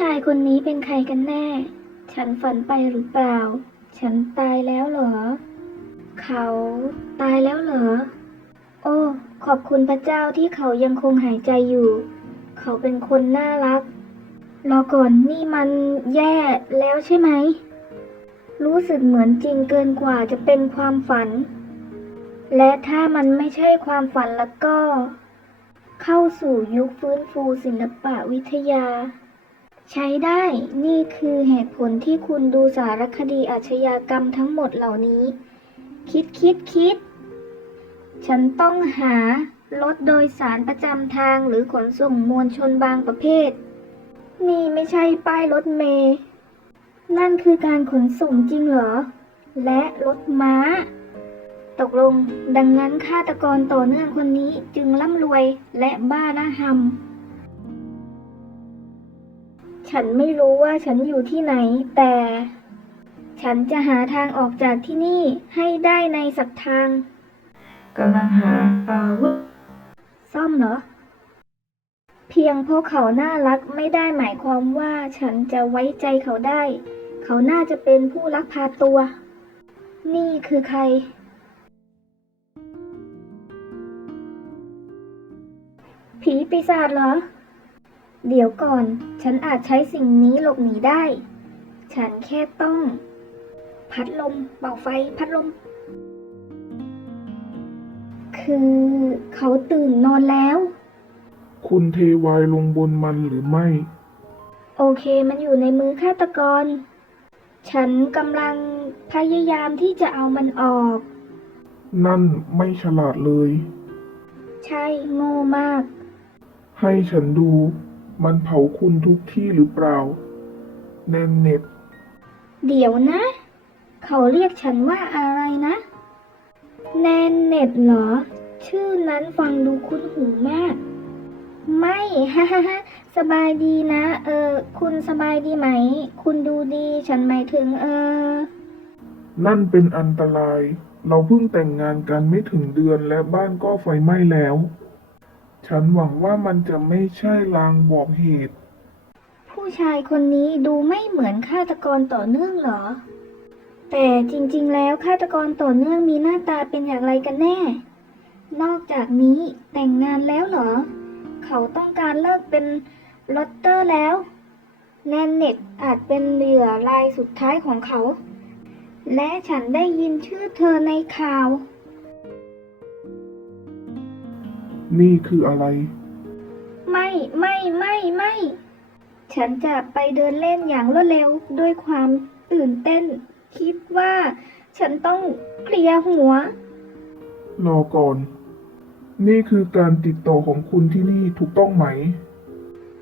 ชายคนนี้เป็นใครกันแน่ ฉันฝันไปหรือเปล่า ฉันตายแล้วเหรอ เขาตายแล้วเหรอ โอ้ ขอบคุณพระเจ้าที่เขายังคงหายใจอยู่ เขาเป็นคนน่ารัก รอก่อนนี่มันแย่แล้วใช่ไหม รู้สึกเหมือนจริงเกินกว่าจะเป็นความฝัน และถ้ามันไม่ใช่ความฝันแล้วก็ เข้าสู่ยุคฟื้นฟูศิลปะวิทยา ใช้ได้ นี่คือเหตุผลที่คุณดูสารคดีอาชญากรรมทั้งหมดเหล่านี้ คิดคิดคิด ฉันต้องหารถโดยสารประจำทางหรือขนส่งมวลชนบางประเภท นี่ไม่ใช่ป้ายรถเมล์นั่นคือการขนส่งจริงเหรอ และรถม้า ตกลง ดังนั้นฆาตกรต่อเนื่องคนนี้จึงร่ำรวยและบ้าระหำ ฉันไม่รู้ว่าฉันอยู่ที่ไหน แต่ ฉันจะหาทางออกจากที่นี่ให้ได้ในสักทางกำลังหาอาวุธซ่อมเหรอ เพียงเพราะเขาน่ารักไม่ได้หมายความว่าฉันจะไว้ใจเขาได้ เขาน่าจะเป็นผู้ลักพาตัว นี่คือใคร ผีปีศาจเหรอ เดี๋ยวก่อน ฉันอาจใช้สิ่งนี้หลบหนีได้ ฉันแค่ต้อง พัดลมเป่าไฟพัดลม คือเขาตื่นนอนแล้ว คุณเทวายลงบนมันหรือไม่ โอเคมันอยู่ในมือฆาตกร ฉันกำลังพยายามที่จะเอามันออก นั่นไม่ฉลาดเลย ใช่โง่มาก ให้ฉันดู มันเผาคุณทุกที่หรือเปล่า แน่นเน็ต เดี๋ยวนะ เขาเรียกฉันว่าอะไรนะ แนนเน็ตเหรอ ชื่อนั้นฟังดูคุ้นหูมาก ไม่ฮ่าฮ่าฮ่าสบายดีนะ เออ คุณสบายดีไหม คุณดูดี ฉันหมายถึง เออ นั่นเป็นอันตราย เราเพิ่งแต่งงานกันไม่ถึงเดือนและบ้านก็ไฟไหม้แล้ว ฉันหวังว่ามันจะไม่ใช่ลางบอกเหตุ ผู้ชายคนนี้ดูไม่เหมือนฆาตกรต่อเนื่องเหรอ แต่จริงๆ แล้วฆาตกรต่อเนื่องมีหน้าตาเป็นอย่างไรกันแน่ นอกจากนี้แต่งงานแล้วเหรอ เขาต้องการเลิกเป็นลอตเตอร์แล้ว แนนเน็ตอาจเป็นเหยื่อรายสุดท้ายของเขา และฉันได้ยินชื่อเธอในข่าว นี่คืออะไร ไม่ไม่ไม่ไม่ ฉันจะไปเดินเล่นอย่างรวดเร็วด้วยความตื่นเต้น คิดว่าฉันต้องเคลียร์หัว รอก่อน นี่คือการติดต่อของคุณที่นี่ถูกต้องไหม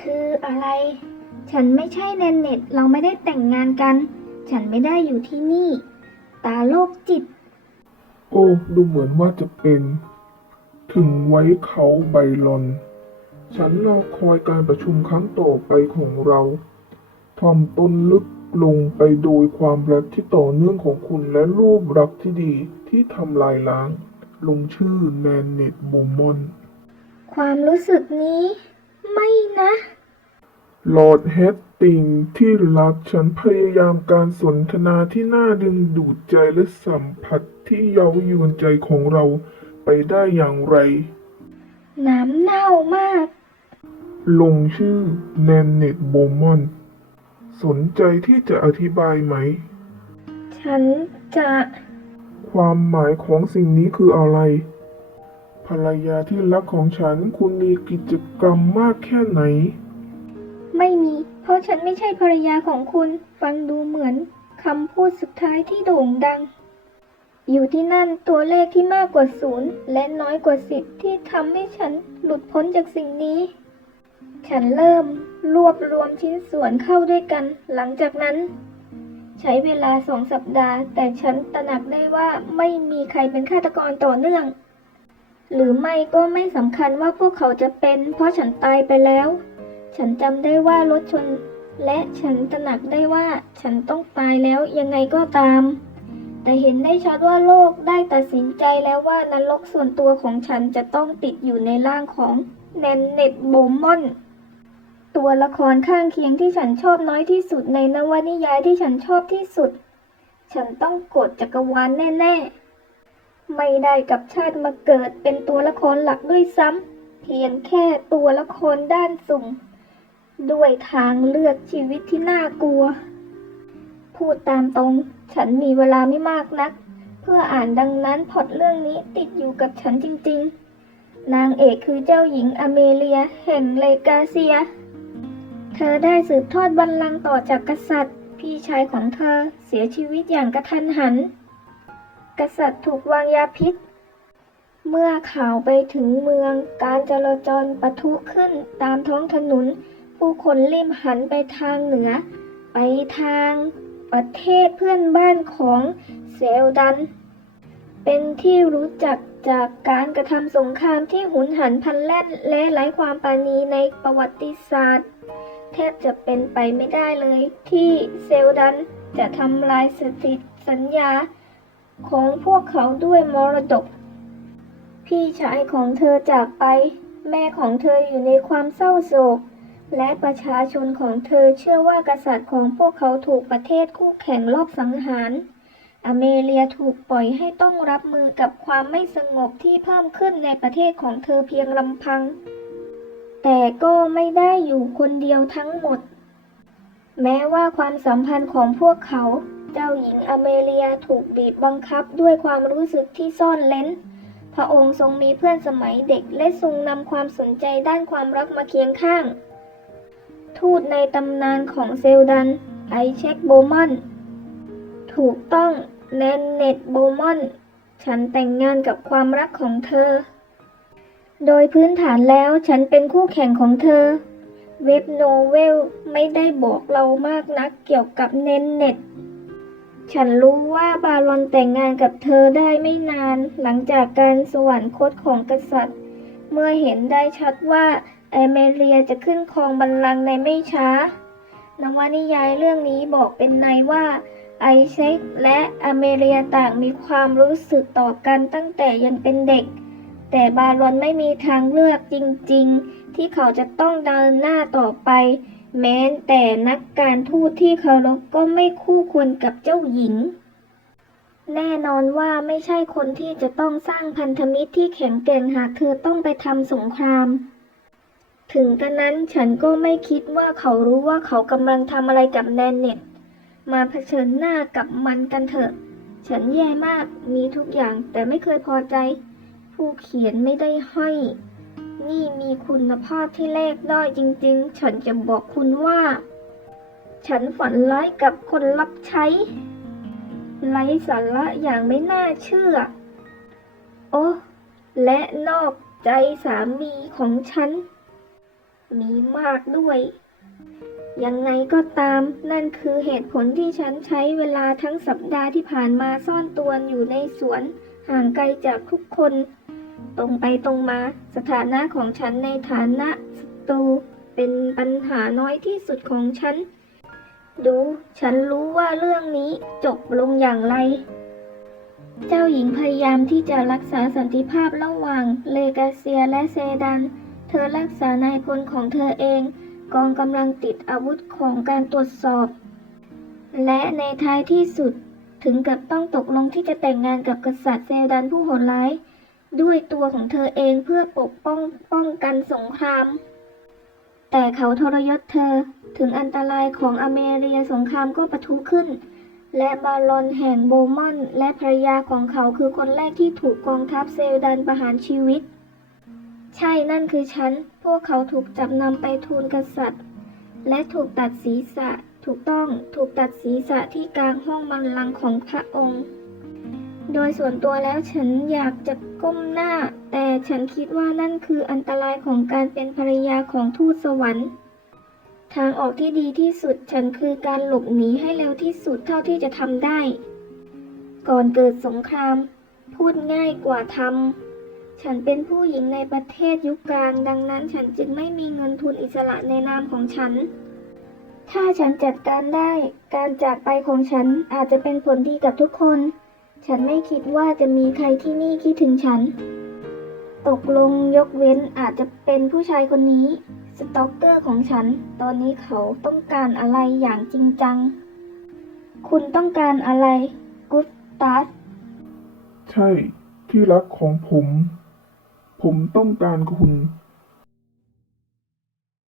คืออะไร ฉันไม่ใช่แนนเน็ตเราไม่ได้แต่งงานกัน ฉันไม่ได้อยู่ที่นี่ ตาโลกจิต โอ้ ดูเหมือนว่าจะเป็น ถึงไว้เขาใบลอน ฉันรอคอยการประชุมครั้งต่อไปของเราทอมต้นลึกลงไปโดยความรักที่ต่อเนื่องของคุณและรูปรักที่ดีที่ทำลายล้าง ลงชื่อแนนเน็ตโบมอน ความรู้สึกนี้ ไม่นะลอร์ดเฮดติงที่รักฉันพยายามการสนทนาที่น่าดึงดูดใจและสัมผัสที่เย้ายวนใจของเรา ไปได้อย่างไร น้ำเน่ามาก ลงชื่อแนนเน็ตโบมอน สนใจที่จะอธิบายไหม ฉันจะ ความหมายของสิ่งนี้คืออะไร ภรรยาที่รักของฉันคุณมีกิจกรรมมากแค่ไหน ไม่มี เพราะฉันไม่ใช่ภรรยาของคุณ ฟังดูเหมือนคำพูดสุดท้ายที่โด่งดัง อยู่ที่นั่นตัวเลขที่มากกว่าศูนย์และน้อยกว่าสิบที่ทำให้ฉันหลุดพ้นจากสิ่งนี้ ฉันเริ่มรวบรวมชิ้นส่วนเข้าด้วยกัน หลังจากนั้น ใช้เวลาสองสัปดาห์ แต่ฉันตระหนักได้ว่าไม่มีใครเป็นฆาตกรต่อเนื่อง หรือไม่ก็ไม่สำคัญว่าพวกเขาจะเป็น เพราะฉันตายไปแล้ว ฉันจำได้ว่ารถชน และฉันตระหนักได้ว่าฉันต้องตายแล้วยังไงก็ตาม แต่เห็นได้ชัดว่าโลกได้ตัดสินใจแล้วว่านรกส่วนตัวของฉันจะต้องติดอยู่ในร่างของแนนเน็ตโบมอน ตัวละครข้างเคียงที่ฉันชอบน้อยที่สุดในนวนิยายที่ฉันชอบที่สุด ฉันต้องกดจักรวาลแน่ ๆ ไม่ได้กับชาติมาเกิดเป็นตัวละครหลักด้วยซ้ำเพียงแค่ตัวละครด้านสุ่ม ด้วยทางเลือกชีวิตที่น่ากลัว พูดตามตรง ฉันมีเวลาไม่มากนัก เพื่ออ่านดังนั้นพอตเรื่องนี้ติดอยู่กับฉันจริงๆ นางเอกคือเจ้าหญิงอเมเลีย แห่งเลกาเซีย เธอได้สืบทอดบัลลังก์ต่อจากกษัตริย์ พี่ชายของเธอเสียชีวิตอย่างกระทันหัน กษัตริย์ถูกวางยาพิษ เมื่อข่าวไปถึงเมืองการจราจรปะทุขึ้นตามท้องถนน ผู้คนรีบหันไปทางเหนือ ไปทาง ประเทศเพื่อนบ้านของเซลดัน เป็นที่รู้จักจากการกระทำสงครามที่หุนหันพันแล่นและไร้ความปราณีในประวัติศาสตร์ แทบจะเป็นไปไม่ได้เลย ที่เซลดันจะทำลายสถิตสัญญาของพวกเขาด้วยมรดก พี่ชายของเธอจากไป แม่ของเธออยู่ในความเศร้าโศก และประชาชนของเธอเชื่อว่ากษัตริย์ของพวกเขาถูกประเทศคู่แข่งลอบสังหาร อเมเลียถูกปล่อยให้ต้องรับมือกับความไม่สงบที่เพิ่มขึ้นในประเทศของเธอเพียงลำพัง แต่ก็ไม่ได้อยู่คนเดียวทั้งหมด แม้ว่าความสัมพันธ์ของพวกเขา เจ้าหญิงอเมเลียถูกบีบบังคับด้วยความรู้สึกที่ซ่อนเล้นพระองค์ทรงมีเพื่อนสมัยเด็กและทรงนำความสนใจด้านความรักมาเคียงข้าง ทูตในตำนานของเซลดัน ไอเช็คโบมอน ถูกต้องแนนเน็ตโบมอน ฉันแต่งงานกับความรักของเธอ โดยพื้นฐานแล้วฉันเป็นคู่แข่งของเธอ เว็บโนเวลไม่ได้บอกเรามากนักเกี่ยวกับเนนเน็ต ฉันรู้ว่าบารอนแต่งงานกับเธอได้ไม่นาน หลังจากการสวรรคตของกษัตริย์ เมื่อเห็นได้ชัดว่า แอเมเรียจะขึ้นครองบัลลังก์ในไม่ช้า นวนิยายเรื่องนี้บอกเป็นในว่าไอเช็คและอเมเรียต่างมีความรู้สึกต่อกันตั้งแต่ยังเป็นเด็ก แต่บารอนไม่มีทางเลือกจริงๆ ที่เขาจะต้องเดินหน้าต่อไป แม้แต่นักการทูตที่เคารพก็ไม่คู่ควรกับเจ้าหญิง แน่นอนว่าไม่ใช่คนที่จะต้องสร้างพันธมิตรที่แข็งแกร่งหากเธอต้องไปทำสงคราม ถึงกระนั้นฉันก็ไม่คิดว่าเขารู้ว่าเขากำลังทำอะไรกับแนนเน็ต มาเผชิญหน้ากับมันกันเถอะ ฉันแย่มากมีทุกอย่างแต่ไม่เคยพอใจ ผู้เขียนไม่ได้ให้นี่มีคุณภาพที่แลกได้จริงๆ ฉันจะบอกคุณว่า ฉันฝันร้ายกับคนรับใช้ไร้สาระอย่างไม่น่าเชื่อ โอ้ และนอกใจสามีของฉัน มีมากด้วย ยังไงก็ตาม นั่นคือเหตุผลที่ฉันใช้เวลาทั้งสัปดาห์ที่ผ่านมาซ่อนตัวอยู่ในสวน ห่างไกลจากทุกคน ตรงไปตรงมา สถานะของฉันในฐานะศัตรูเป็นปัญหาน้อยที่สุดของฉัน ดู ฉันรู้ว่าเรื่องนี้จบลงอย่างไร เจ้าหญิงพยายามที่จะรักษาสันติภาพระหว่างเลกาเซียและเซดัน อรักษานายพลของเธอเอง กองกำลังติดอาวุธของการตรวจสอบ และในท้ายที่สุดถึงกับต้องตกลงที่จะแต่งงานกับกษัตริย์เซลดันผู้โหดร้าย ด้วยตัวของเธอเองเพื่อปกป้องป้องกันสงคราม แต่เขาทรยศเธอถึงอันตรายของอเมเรียสงครามก็ปะทุขึ้น และบารอนแห่งโบมอน และภรรยาของเขาคือคนแรกที่ถูกกองทัพเซลดันประหารชีวิต ใช่นั่นคือฉัน พวกเขาถูกจับนำไปทูลกษัตริย์ และถูกตัดศีรษะ ถูกต้อง ถูกตัดศีรษะที่กลางห้องบัลลังก์ของพระองค์ โดยส่วนตัวแล้วฉันอยากจะก้มหน้า แต่ฉันคิดว่านั่นคืออันตรายของการเป็นภรรยาของทูตสวรรค์ ทางออกที่ดีที่สุดฉันคือการหลบหนีให้เร็วที่สุดเท่าที่จะทำได้ ก่อนเกิดสงคราม พูดง่ายกว่าทำ ฉันเป็นผู้หญิงในประเทศยุคกลาง ดังนั้นฉันจึงไม่มีเงินทุนอิสระในนามของฉัน ถ้าฉันจัดการได้ การจากไปของฉันอาจจะเป็นผลดีกับทุกคน ฉันไม่คิดว่าจะมีใครที่นี่คิดถึงฉัน ตกลงยกเว้นอาจจะเป็นผู้ชายคนนี้ สต็อกเกอร์ของฉัน ตอนนี้เขาต้องการอะไรอย่างจริงจัง คุณต้องการอะไรกุสตาสใช่ที่รักของผม ผมต้องการคุณ